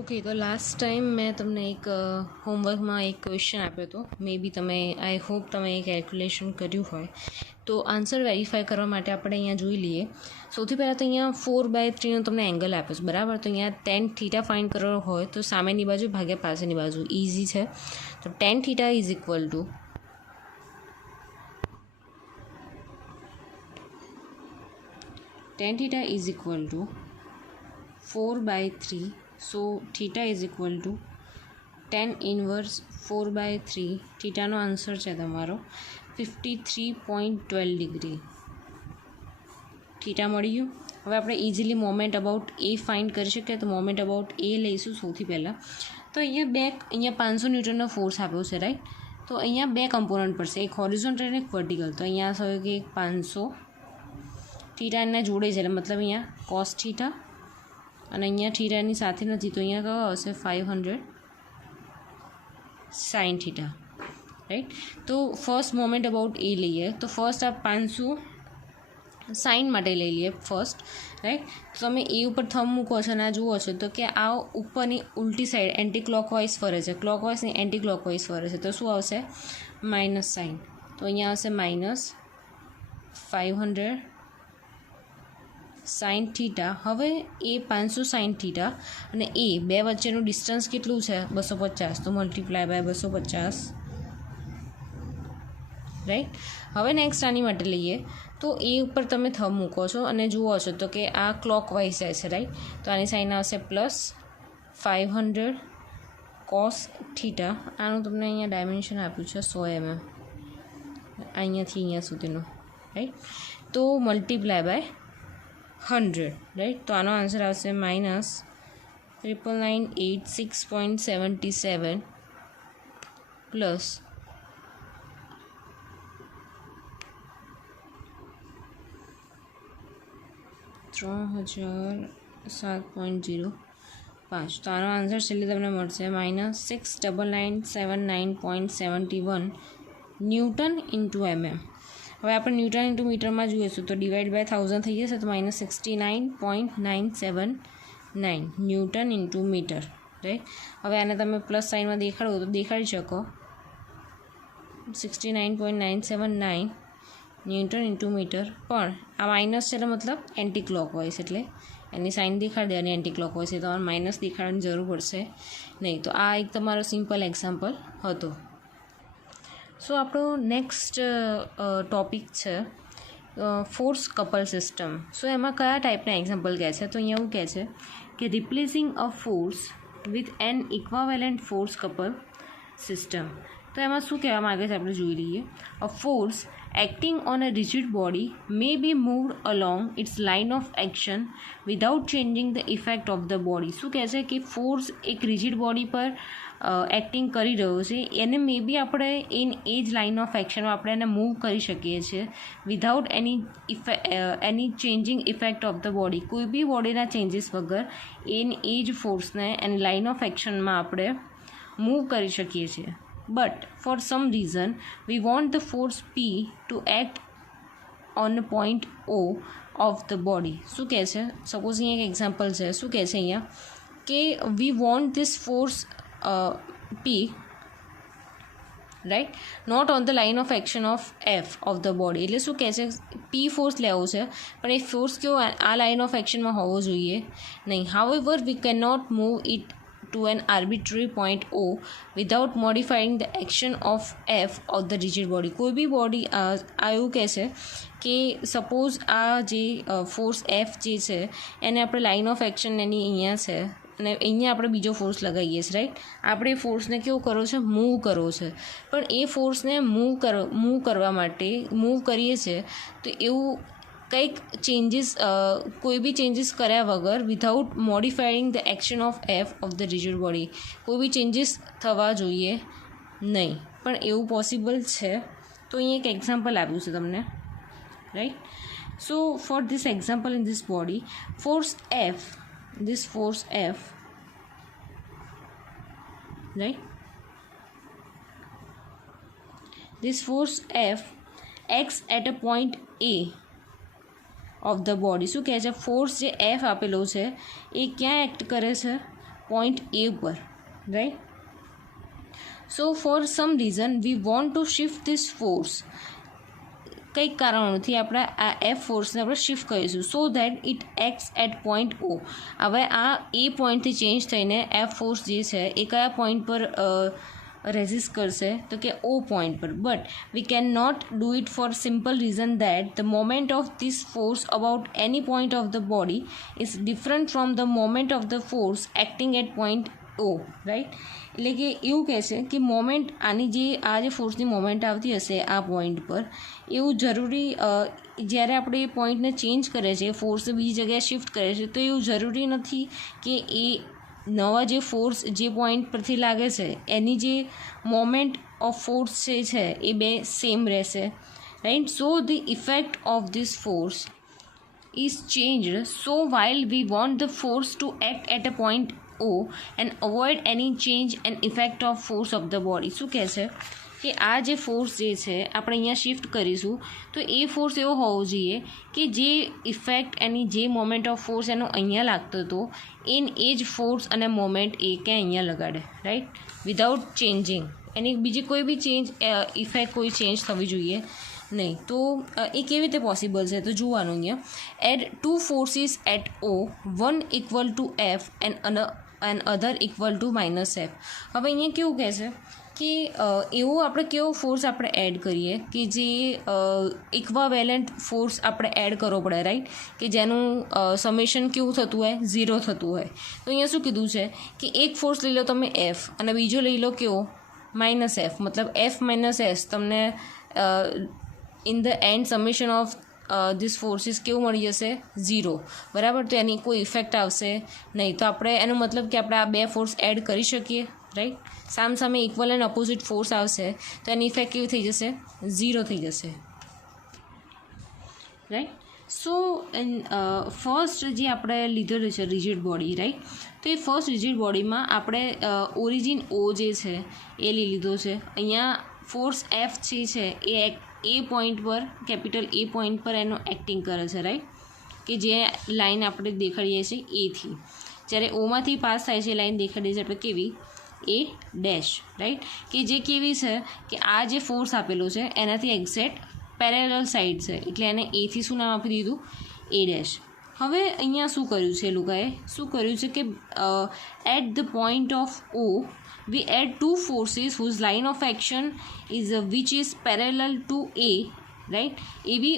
Okay, તો last time મેં તમને એક હોમવર્કમાં એક ક્વેશ્ચન આપ્યો હતો. મે બી તમે, આઈ હોપ તમે એ કેલ્ક્યુલેશન કર્યું હોય. તો આન્સર વેરીફાઈ કરવા માટે આપણે અહીંયા જોઈ લઈએ. સૌથી પહેલાં તો અહીંયા 4/3નો તમને એંગલ આપ્યો છે, બરાબર. તો અહીંયા tan θ ફાઇન્ડ કરવો હોય તો સામેની બાજુ ભાગ્યા પાછળની બાજુ ઇઝી છે. તો tan θ is equal to tan θ is equal to 4/3. So theta is equal to tan inverse 4/3. થીટાનો answer છે તમારો 53.12 ડિગ્રી. થીટા મળી ગયું. હવે આપણે easily moment about A find કરી શકીએ. તો મોમેન્ટ અબાઉટ એ લઈશું સૌથી પહેલાં. તો અહીંયા 500 ન્યૂટનનો ફોર્સ આપ્યો છે, રાઈટ. તો અહીંયા બે કમ્પોનન્ટ પડશે, એક હોરિઝોન્ટલ અને એક વર્ટિકલ. તો અહીંયા થયું કે 500 થીટા એના જોડે છે, એટલે મતલબ અહીંયા કોસ થીટા, અને અહીંયા થીટાની સાથે નથી, તો અહીંયા કયો આવશે 500 સાઇન થીટા, રાઈટ. તો ફર્સ્ટ મોમેન્ટ અબાઉટ એ લઈએ. તો ફર્સ્ટ આ 500 સાઇન માટે લઈ લઈએ ફર્સ્ટ, રાઈટ. તો તમે એ ઉપર થંબ મૂકો છો અને આ જુઓ છો તો કે આ ઉપરની ઉલટી સાઈડ એન્ટી ક્લોકવાઇઝ ફરે છે, ક્લોકવાઇઝની એન્ટી ક્લોકવાઇઝ ફરે છે. તો શું આવશે? Minus sign. તો અહીંયા આવશે માઇનસ 500 સાઇન થીટા. હવે એ 500 સાઇન થીટા અને એ બે વચ્ચેનું ડિસ્ટન્સ કેટલું છે? 250. તો મલ્ટીપ્લાય બાય 250, રાઈટ. હવે નેક્સ્ટ આની માટે લઈએ. તો એ ઉપર તમે થંબ મૂકો છો અને જુઓ છો તો કે આ ક્લોકવાઇઝ જાય છે, રાઈટ. તો આની સાઇન આવશે પ્લસ 500 કોસ થીટા. આનું તમને અહીંયા ડાયમેન્શન આપ્યું છે 100 mm, અહીંયાથી અહીંયા સુધીનું, રાઈટ. તો મલ્ટીપ્લાય બાય 100, રાઈટ. તો આનો આન્સર આવશે માઇનસ 9986.77 પ્લસ 3007.05. તો આનો આન્સર છેલ્લે તમને મળશે માઇનસ 69979.71 ન્યૂટન ઇન્ટુ mm. હવે આપણે ન્યૂટન ઇન્ટુ મીટરમાં જોઈશું તો ડિવાઈડ બાય 1000 થઈ જશે. તો minus 69.979 newton into metre, right. હવે આને તમે પ્લસ સાઇનમાં દેખાડો તો દેખાડી શકો 69.979 ન્યૂટન ઇન્ટુ મીટર. પણ આ માઇનસ છે એટલે મતલબ એન્ટી ક્લોકવાઇઝ, એટલે એની સાઇન દેખાડી દે અને એન્ટી ક્લોકવાઇઝ છે તો માઇનસ દેખાડવાની જરૂર પડશે નહીં. તો આ એક તમારો સિમ્પલ એક્ઝામ્પલ હતો. સો આપણો નેક્સ્ટ ટોપિક છે ફોર્સ કપલ સિસ્ટમ. સો એમાં કયા ટાઈપના એક્ઝામ્પલ કહે છે? તો અહીંયા એવું કહે છે કે replacing a force with an equivalent force couple system. તો એમાં શું કહેવા માગે છે આપણે જોઈ લઈએ. A force acting on a rigid body may be moved along its line of action without changing the effect of the body. શું કહે છે કે ફોર્સ એક રિજિડ બોડી પર એક્ટિંગ કરી રહ્યો છે, એને મે બી આપણે એ જ લાઇન ઓફ એક્શનમાં આપણે એને મૂવ કરી શકીએ છીએ without any changing effect of the body. કોઈ બી બોડીના ચેન્જીસ વગર એ જ ફોર્સને એની લાઇન ઓફ એક્શનમાં આપણે મૂવ કરી શકીએ છીએ. But for some reason we want the force P to act on a point O of the body. શું કહે છે? સપોઝ અહીંયા એક એક્ઝામ્પલ છે. શું કહે છે અહીંયા કે we want this force P, right, not on the line of action of F of the body. એટલે શું કહે છે? P ફોર્સ લેવો છે પણ એ ફોર્સ કેવો આ લાઇન ઓફ એક્શનમાં હોવો જોઈએ નહીં. however we cannot move it to an arbitrary point O without modifying the action of F of the rigid body. કોઈ બી બોડી આ એવું કહે છે કે સપોઝ આ જે ફોર્સ F જે છે એને આપણે લાઇન ઓફ એક્શન એની અહીંયા છે અને અહીંયા આપણે બીજો ફોર્સ લગાવીએ છીએ, રાઈટ. આપણે એ ફોર્સને કેવું કરવો છે? મૂવ કરવો છે. પણ એ ફોર્સને મૂવ કરવા માટે મૂવ કરીએ છીએ તો એવું કંઈક ચેન્જીસ, કોઈ બી ચેન્જીસ કર્યા વગર without modifying the action of F of the rigid body, કોઈ બી ચેન્જીસ થવા જોઈએ નહીં. પણ એવું પોસિબલ છે. તો અહીંયા એક એક્ઝામ્પલ આપ્યું છે તમને, right. So for this example in this body force F, this force F, right, this force F acts at a point A of the body. શું કહે છે? ફોર્સ જે એફ આપેલો છે એ ક્યાં એક્ટ કરે છે? પોઈન્ટ એ ઉપર, right. So for some reason we want to shift this force, કંઈક કારણોથી આપણે આ એફ ફોર્સને આપણે શિફ્ટ કરીશું so that it acts at point O. હવે આ એ પોઈન્ટથી ચેન્જ થઈને એફ ફોર્સ જે છે એ કયા પોઈન્ટ પર રેઝિસ્ટ કરશે, તો કે ઓ પોઈન્ટ પર. But we can not do it for simple reason that the moment of this force about any point of the body is different from the moment of the force acting at point O, right. એટલે કે એવું કહે છે કે moment આની જે આ જે ફોર્સની મોમેન્ટ આવતી હશે આ પોઈન્ટ પર, એવું જરૂરી જ્યારે આપણે એ પોઈન્ટને ચેન્જ કરે છે, ફોર્સ બીજી જગ્યાએ શિફ્ટ કરે છે, તો એવું જરૂરી નથી કે એ નવા જે ફોર્સ જે પોઈન્ટ પરથી લાગે છે એની જે મોમેન્ટ ઓફ ફોર્સ જે છે એ બે સેમ રહેશે, right. So the effect of this force is changed, so while we want the force to act at a point O and avoid any change and effect of force of the body. શું કહે છે કે આ જે force જે છે આપણે અહીંયા શિફ્ટ કરીશું તો એ ફોર્સ એવો હોવો જોઈએ કે જે ઇફેક્ટ એની જે મોમેન્ટ ઓફ ફોર્સ એનો અહીંયા લાગતો હતો એ જ ફોર્સ અને મોમેન્ટ એ ક્યાં અહીંયા લગાડે, રાઈટ, વિધાઉટ ચેન્જિંગ. એની બીજી કોઈ બી ચેન્જ ઇફેક્ટ કોઈ ચેન્જ થવી જોઈએ નહીં. તો એ કેવી રીતે પોસિબલ છે તો જોવાનું અહીંયા. Add two forces at O, one equal to F and other equal to minus F. હવે અહીંયા કેવું કહે છે કે એવો આપણે કેવો ફોર્સ આપણે એડ કરીએ કે જે ઇક્વાવેલન્ટ ફોર્સ આપણે એડ કરવો પડે, રાઈટ, કે જેનું સમેશન કેવું થતું હોય, 0 થતું હોય. તો અહીંયા શું કીધું છે કે એક ફોર્સ લઈ લો તમે એફ અને બીજો લઈ લો કેવો માઇનસ એફ, મતલબ એફ માઇનસ એસ તમને in the and summation of this forces કેવું મળી જશે 0, બરાબર. તો એની કોઈ ઇફેક્ટ આવશે નહીં. તો આપણે એનો મતલબ કે આપણે આ બે ફોર્સ એડ કરી શકીએ, રાઈટ. સામે ઇક્વલ એન્ડ અપોઝિટ ફોર્સ આવશે તો એની ઇફેક્ટ કેવી થઈ જશે, 0 થઈ જશે, રાઈટ. સો ફર્સ્ટ જે આપણે લીધેલું છે રિજિડ બોડી, રાઈટ. તો એ ફર્સ્ટ રિજિડ બોડીમાં આપણે ઓરિજિન ઓ જે છે એ લઈ લીધો છે. અહીંયા ફોર્સ એફ છે એ પોઈન્ટ પર, કેપિટલ એ પોઈન્ટ પર એનો એક્ટિંગ કરે છે, રાઈટ, કે જે લાઈન આપણે દેખાડીએ છીએ એથી. જ્યારે ઓમાંથી પાસ થાય છે એ લાઈન દેખાડીએ છીએ આપણે કેવી, એ ડેશ, રાઈટ, કે જે કેવી છે કે આ જે ફોર્સ આપેલો છે એનાથી એક્ઝેક્ટ પેરેલલ સાઈડ છે એટલે એને એથી શું નામ આપી દીધું, એ ડેશ. હવે અહીંયા શું કર્યું છે એ લોકોએ, શું કર્યું છે કે at the point of O we add two forces whose line of action is which is parallel to A, right. A B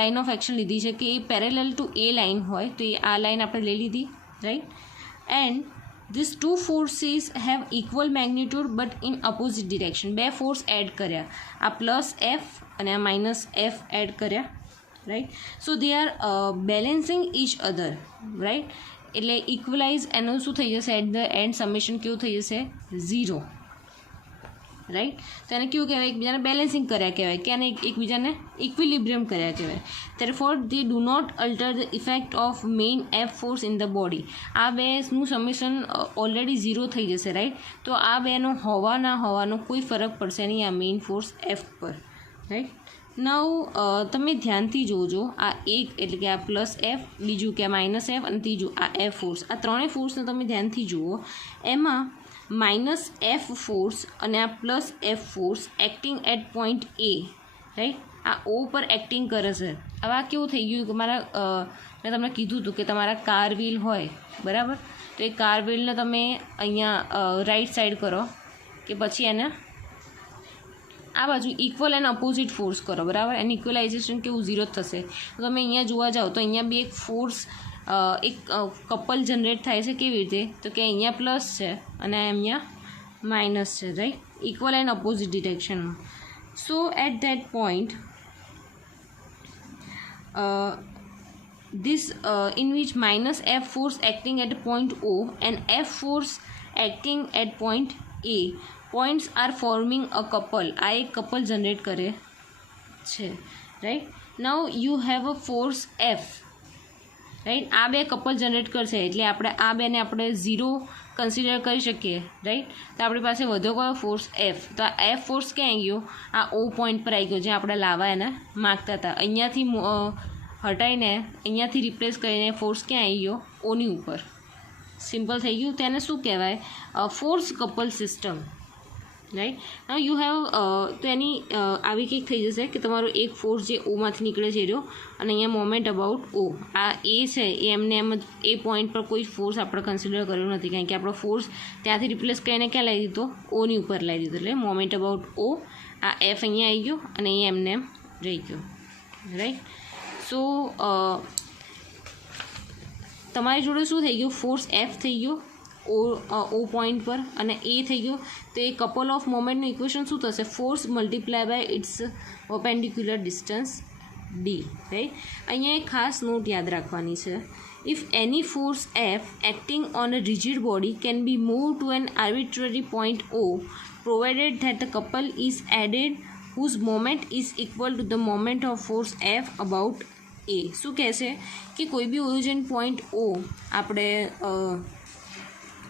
line of action લીધી છે કે એ પેરેલલ ટુ એ લાઇન હોય તો એ આ લાઇન આપણે લઈ લીધી, right. And this two forces have equal magnitude but in opposite direction. બે ફોર્સ એડ કર્યા, આ પ્લસ એફ અને આ માઇનસ એફ એડ કર્યા, right. So they are balancing each other, right. એટલે ઇક્વલાઇઝ એનું શું થઈ જશે, એટ ધ એન્ડ સમેશન કેવું થઈ જશે 0, રાઈટ. તો એને કેવું કહેવાય, એકબીજાને બેલેન્સિંગ કર્યા કહેવાય કે એને એકબીજાને ઇક્વિલિબ્રિયમ કર્યા કહેવાય. Therefore they do not alter the effect of main F force in the body. આ બેનું સમેશન ઓલરેડી 0 થઈ જશે, રાઈટ. તો આ બેનો હોવા ના હોવાનો કોઈ ફરક પડશે નહીં આ મેઇન ફોર્સ એફ પર, રાઈટ. નાઉ તમે ધ્યાનથી જોજો, આ એક એટલે કે આ પ્લસ એફ, બીજું કે માઇનસ એફ અને ત્રીજું આ એફ ફોર્સ, આ ત્રણેય ફોર્સને તમે ધ્યાનથી જુઓ. એમાં માઇનસ એફ ફોર્સ અને આ plus F force acting at point A, right, આ ઓ પર એક્ટિંગ કરે છે. હવે આ કેવું થઈ ગયું કે મેં તમને કીધું હતું કે તમારા કાર વ્હીલ હોય, બરાબર, તો એ કાર વ્હીલને તમે અહીંયા રાઈટ સાઈડ કરો કે પછી એને આ બાજુ ઇક્વલ એન્ડ અપોઝિટ ફોર્સ કરો, બરાબર. એનું ઇક્વલાઇઝેશન કેવું 0 જ થશે. તો તમે અહીંયા જોવા જાઓ તો અહીંયા બી એક ફોર્સ એક કપલ જનરેટ થાય છે. કેવી રીતે, તો કે અહીંયા પ્લસ છે અને અહીંયા માઇનસ છે, રાઈટ, ઇક્વલ એન્ડ અપોઝિટ ડિરેક્શનમાં. So at that point this in which minus f force acting at point O and f force acting at point A points are forming a couple. આ એક couple generate કરે છે, right. Now you have a force F, right. આ બે couple generate કરશે એટલે આપણે આ બેને આપણે 0 કન્સિડર કરી શકીએ, રાઈટ. તો આપણી પાસે વધુ કયો ફોર્સ એફ. તો આ એફ ફોર્સ ક્યાં આવી ગયો, આ ઓ પોઈન્ટ પર આવી ગયો જ્યાં આપણે લાવવા એને માગતા હતા. અહીંયાથી હટાઈને અહીંયાથી રિપ્લેસ કરીને ફોર્સ ક્યાં આવી ગયો, ઓની ઉપર, સિમ્પલ થઈ ગયું. તેને શું કહેવાય? Force couple system, right. Now you have તો એની આવી કંઈક થઈ જશે કે તમારો એક ફોર્સ જે ઓમાંથી નીકળે છે રહ્યો, અને અહીંયા મોમેન્ટ અબાઉટ ઓ. આ એ છે એ એમને એમ જ એ પોઈન્ટ પર કોઈ ફોર્સ આપણે કન્સિડર કર્યો નથી, કારણ કે આપણો ફોર્સ ત્યાંથી રિપ્લેસ કરીને ક્યાં લઈ દીધો? ઓની ઉપર લઈ દીધો. એટલે મોમેન્ટ અબાઉટ ઓ. આ એફ અહીંયા આવી ગયો અને અહીંયા એમને એમ રહી ગયો, રાઈટ. સો તમારી જોડે શું થઈ ગયું? ફોર્સ એફ થઈ ગયો ઓ પોઈન્ટ પર, અને એ થઈ ગયો. તો એ કપલ ઓફ મોમેન્ટનું ઇક્વેશન શું થશે? Force multiply by its perpendicular distance D, right. અહીંયા એક ખાસ નોટ યાદ રાખવાની છે. If any force F acting on a rigid body can be move to an arbitrary point O provided that the couple is added whose moment is equal to the moment of force F about A. શું કહે છે કે કોઈ બી origin point ઓ આપણે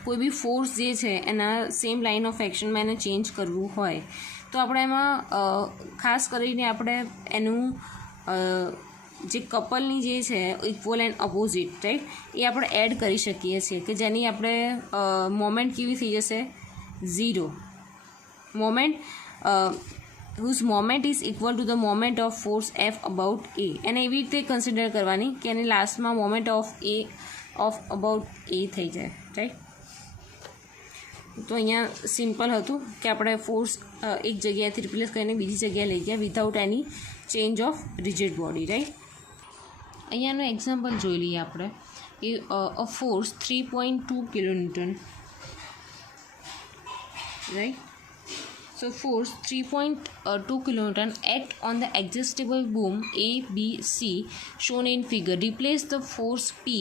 કોઈ બી force જે છે એના સેમ લાઇન ઓફ એક્શનમાં એને ચેન્જ કરવું હોય તો આપણે એમાં ખાસ કરીને આપણે એનું જે કપલની જે છે ઇક્વલ એન્ડ અપોઝિટ, રાઈટ, એ આપણે એડ કરી શકીએ છીએ કે જેની આપણે મોમેન્ટ કેવી થઈ જશે? 0. Moment whose moment is equal to the moment of force F about A. એને એવી રીતે કન્સિડર કરવાની કે એની લાસ્ટમાં મોમેન્ટ ઓફ અબાઉટ એ થઈ જાય, રાઈટ. તો અહીંયા સિમ્પલ હતું કે આપણે ફોર્સ એક જગ્યાએથી રિપ્લેસ કરીને બીજી જગ્યાએ લઈ ગયા without any change of rigid body, right. અહીંયાનું એક્ઝામ્પલ જોઈ લઈએ આપણે. એ a force 3.2 kilonewton, right. So force 3.2 kilonewton act on the adjustable boom A, B, C shown in figure. Replace the force P.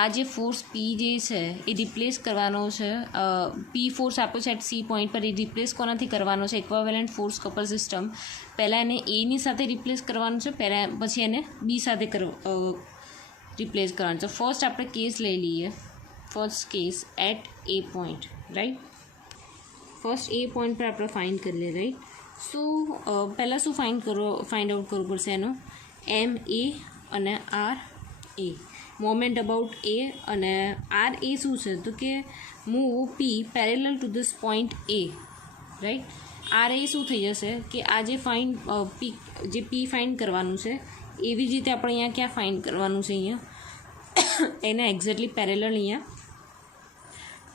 આ જે ફોર્સ પી જે છે એ replace કરવાનો છે. પી ફોર્સ આપ્યો છે એટ સી પોઈન્ટ પર, એ રિપ્લેસ કોનાથી કરવાનો છે? Equivalent force couple system. પહેલાં એને એની સાથે રિપ્લેસ કરવાનું છે, પછી એને બી સાથે રિપ્લેસ કરવાનું છે. ફર્સ્ટ આપણે કેસ લઈ લઈએ. First case at A point, right. First A point પર આપણે ફાઇન્ડ કરી લઈએ, રાઈટ. સો પહેલાં શું ફાઇન્ડ આઉટ કરવું પડશે? એનું એમ એ અને R A, moment about A, અને આર એ શું છે? તો કે move P parallel to this point A, right. R A શું થઈ જશે કે આ જે પી ફાઇન્ડ કરવાનું છે એવી જ રીતે આપણે અહીંયા ક્યાં ફાઇન્ડ કરવાનું છે? અહીંયા એને એક્ઝેક્ટલી પેરેલલ અહીંયા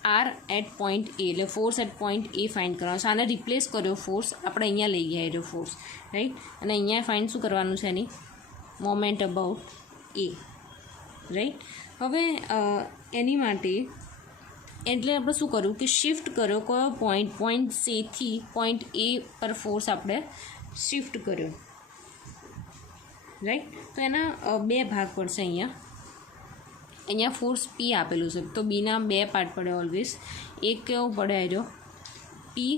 આર એટ પોઈન્ટ એ, એટલે force at point A find કરવાનો છે. આને રિપ્લેસ કર્યો ફોર્સ, આપણે અહીંયા લઈ ગયા એનો ફોર્સ, રાઈટ. અને અહીંયા ફાઇન્ડ શું કરવાનું છે? એની મોમેન્ટ અબાઉટ એ, રાઈટ. હવે એની માટે એટલે આપણે શું કર્યું કે શિફ્ટ કર્યો કયો પોઈન્ટ સીથી પોઈન્ટ એ પર ફોર્સ આપણે શિફ્ટ કર્યો, રાઈટ. તો એના બે ભાગ પડશે. અહીંયા ફોર્સ પી આપેલું છે તો બીના બે પાર્ટ પડે ઓલવેઝ. એક કેવું પડે આવ્યો પી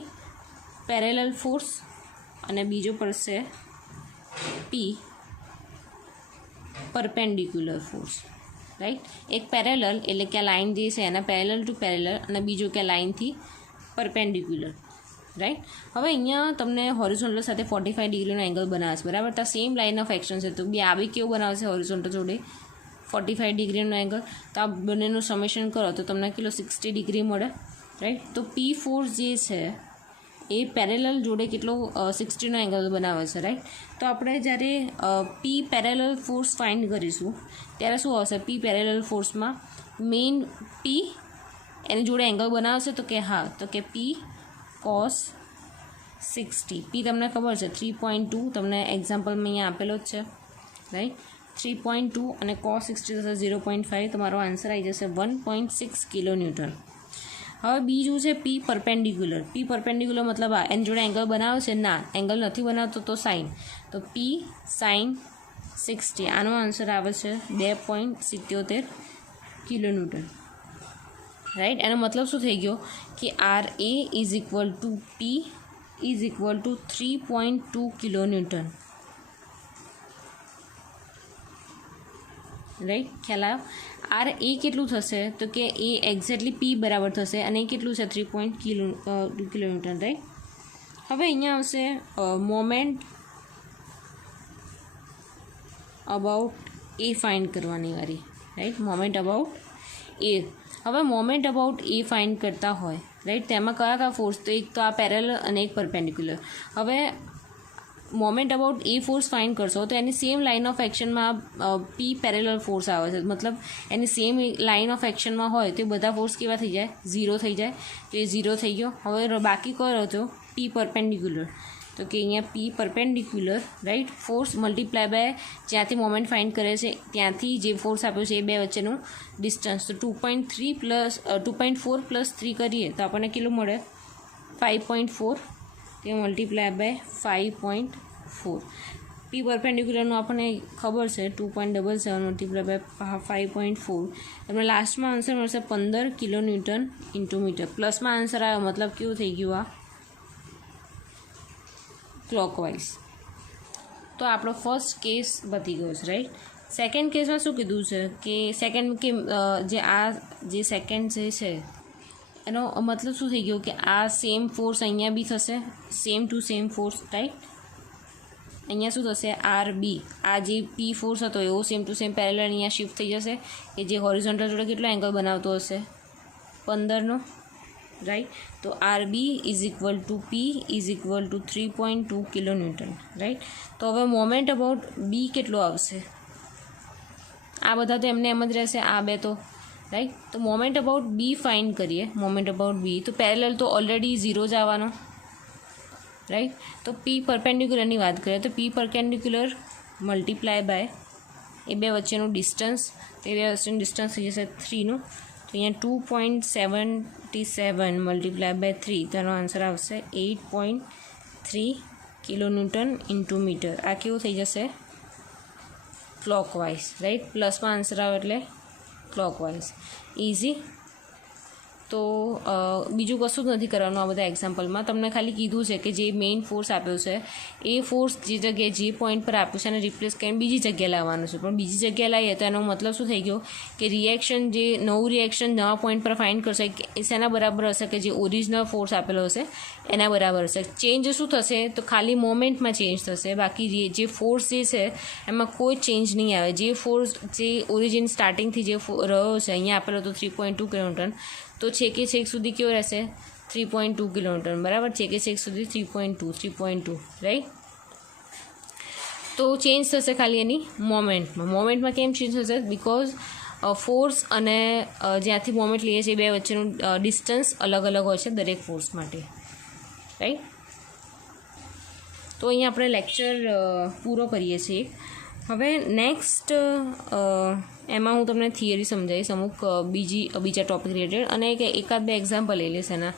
પેરેલલ ફોર્સ, અને બીજો પડશે પી પરપેન્ડિક્યુલર ફોર્સ, રાઈટ. એક પેરેલલ એટલે કે આ લાઇન જે છે એના પેરેલલ ટુ પેરેલલ, અને બીજો કે લાઇનથી પરપેન્ડિક્યુલર, રાઈટ. હવે અહીંયા તમને હોરિઝોન્ટલ સાથે 45 ડિગ્રીનો એંગલ બનાવશે, બરાબર. તો સેમ લાઇન ઓફ એક્શન છે તો બી આવી કેવું બનાવશે? હોરિઝોન્ટલ જોડે 45 ડિગ્રીનો એંગલ. તો આ બંનેનું સમેશન કરો તો તમને કેટલો 60 ડિગ્રી મળે, રાઈટ. તો પી ફોર્સ જે છે એ પેરેલલ જોડે કેટલો 60નો એંગલ બનાવે છે, રાઈટ. તો આપણે જ્યારે પી પેરેલલ ફોર્સ ફાઇન્ડ કરીશું ત્યારે શું આવશે? પી પેરેલલ ફોર્સમાં મેઇન પી એની જોડે એંગલ બનાવશે તો કે હા, તો કે પી કોસ 60. પી તમને ખબર છે 3.2, તમને એક્ઝામ્પલમાં અહીંયા આપેલો જ છે, રાઈટ. 3.2 અને cos 60 થશે 0.5. તમારો આન્સર આવી જશે 1.6 kilonewton. હવે બીજું છે પી પરપેન્ડિક્યુલર. પી પરપેન્ડિક્યુલર મતલબ આ એની જોડે એંગલ બનાવે છે? ના, એંગલ નથી બનાવતો તો સાઇન. તો પી સાઇન 60. આનો આન્સર આવે છે 2.77 kilonewton, રાઈટ. એનો મતલબ શું થઈ ગયો કે R A is equal to P is equal to 3.2 kilonewton, right. ખ્યાલ આવ્યો? આર એ કેટલું થશે? તો કે એ એક્ઝેક્ટલી પી બરાબર થશે, અને એ કેટલું છે? 3.2 kilonewton, રાઈટ. હવે અહીંયા આવશે મોમેન્ટ અબાઉટ એ ફાઇન્ડ કરવાની વારી, રાઈટ. મોમેન્ટ અબાઉટ એ. હવે મોમેન્ટ અબાઉટ એ ફાઇન્ડ કરતા હોય, રાઈટ, તેમાં કયા કયા ફોર્સ, તો એક તો આ પેરેલલ અને એક પરપેન્ડિક્યુલર. હવે moment about A force find કરશો તો એની સેમ લાઇન ઓફ એક્શનમાં પી પેરેલલ ફોર્સ આવે છે, મતલબ એની સેમ લાઇન ઓફ એક્શનમાં હોય તો બધા ફોર્સ કેવા થઈ જાય, 0 થઈ જાય. તો એ 0 થઈ ગયો. હવે બાકી કયો હતો, પી પરપેન્ડિક્યુલર. તો કે અહીંયા P perpendicular, right, force multiply by જ્યાંથી મોમેન્ટ ફાઇન્ડ કરે છે ત્યાંથી જે ફોર્સ આપ્યો છે એ બે વચ્ચેનું ડિસ્ટન્સ. તો 2.4 પ્લસ 3 કરીએ તો આપણને કેટલું મળે, 5.4. તે મલ્ટીપ્લાય બાય 5.4. પી પરપેન્ડિક્યુલરનું આપણને ખબર છે 2.77 મલ્ટીપ્લાય બાય 5.4. તમને લાસ્ટમાં આન્સર મળશે 15 કિલોન્યુટન ઇન્ટુ મીટર. પ્લસમાં આન્સર આવ્યો, મતલબ કેવું થઈ ગયું, આ ક્લોકવાઇઝ. તો આપણો ફર્સ્ટ કેસ બધી ગયો છે, રાઈટ. સેકન્ડ કેસમાં શું કીધું છે કે સેકન્ડ કે જે સેકન્ડ છે એનો મતલબ શું થઈ ગયો કે આ સેમ ફોર્સ અહીંયા બી થશે, same to same force, right. અહીંયા શું થશે, આર બી, આ જે પી ફોર્સ હતો એવો સેમ ટુ સેમ પેરેલલ અહીંયા શિફ્ટ થઈ જશે કે જે હોરિઝોન્ટલ જોડે કેટલો એંગલ બનાવતો હશે, 15નો, રાઈટ. તો R B is equal to P is equal to 3.2 kilonewton, right. તો હવે મોમેન્ટ અબાઉટ બી કેટલો આવશે, આ બધા તો એમને એમ જ રહેશે, આ બે તો, રાઈટ. તો મોમેન્ટ અબાઉટ બી ફાઇન્ડ કરીએ. મોમેન્ટ અબાઉટ બી તો પેરેલલ તો ઓલરેડી 0 જ આવવાનો, રાઈટ. તો પી પરપેન્ડિક્યુલરની વાત કરીએ તો પી પરપેન્ડિક્યુલર મલ્ટીપ્લાય બાય એ બે વચ્ચેનું ડિસ્ટન્સ, તો એ બે વચ્ચેનું ડિસ્ટન્સ થઈ જશે 3નું. તો અહીંયા 2.77 મલ્ટીપ્લાય બાય 3, તેનો આન્સર આવશે 8.3 કિલોન્યુટન ઇન્ટુ મીટર. આ કેવું થઈ જશે, ક્લોકવાઇઝ, રાઈટ. પ્લસમાં આન્સર આવે એટલે ક્લોકવાઇઝ. ઇઝી. તો બીજું કશું જ નથી કરવાનું આ બધા એક્ઝામ્પલમાં. તમને ખાલી કીધું છે કે જે મેઇન ફોર્સ આપ્યો છે એ ફોર્સ જે જગ્યાએ જે પોઈન્ટ પર આપ્યું છે એને રિપ્લેસ કરીને બીજી જગ્યાએ લાવવાનું છે. પણ બીજી જગ્યાએ લાવીએ તો એનો મતલબ શું થઈ ગયો કે રિએક્શન, જે નવું રિએક્શન નવા પોઈન્ટ પર ફાઇન્ડ કરશે એ શેના બરાબર હશે, કે જે ઓરિજિનલ ફોર્સ આપેલો હશે એના બરાબર હશે. ચેન્જ શું થશે, તો ખાલી મોમેન્ટમાં ચેન્જ થશે, બાકી જે ફોર્સ જે છે એમાં કોઈ ચેન્જ નહીં આવે. જે ફોર્સ જે ઓરિજિન સ્ટાર્ટિંગથી જે રહ્યો છે, અહીંયા આપેલો હતો 3.2 કિલોન્યુટન, તો છેક સુધી કેવો રહેશે, 3.2 કિલોમીટર, બરાબર. છેક સુધી 3.2, રાઈટ. તો ચેન્જ થશે ખાલી એની મોમેન્ટમાં કેમ ચેન્જ થશે, બિકોઝ ફોર્સ અને જ્યાંથી મોમેન્ટ લઈએ છીએ બે વચ્ચેનું ડિસ્ટન્સ અલગ અલગ હોય છે દરેક ફોર્સ માટે, રાઈટ. તો અહીંયા આપણે લેક્ચર પૂરો કરીએ છીએ. હવે નેક્સ્ટ એમાં હું તમને થિયરી સમજાવીશ અમુક બીજા ટોપિક રિલેટેડ, અને એકાદ બે એક્ઝામ્પલ લઈ લઈશ એના,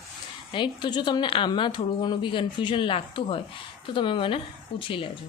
રાઈટ. તો જો તમને આમાં થોડું ઘણું બી કન્ફ્યુઝન લાગતું હોય તો તમે મને પૂછી લેજો.